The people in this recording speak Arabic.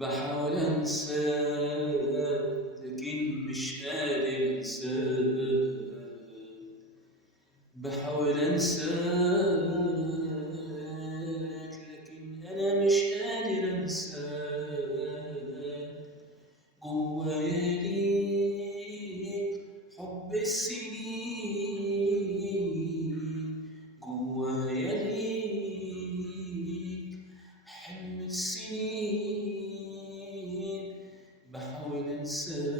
بحاول انساك لكن مش قادر انساك. بحاول انساك لكن انا مش قادر انساك. جوايا ليك حب السنين، جوايا ليك حلم السنين. بحاول انساك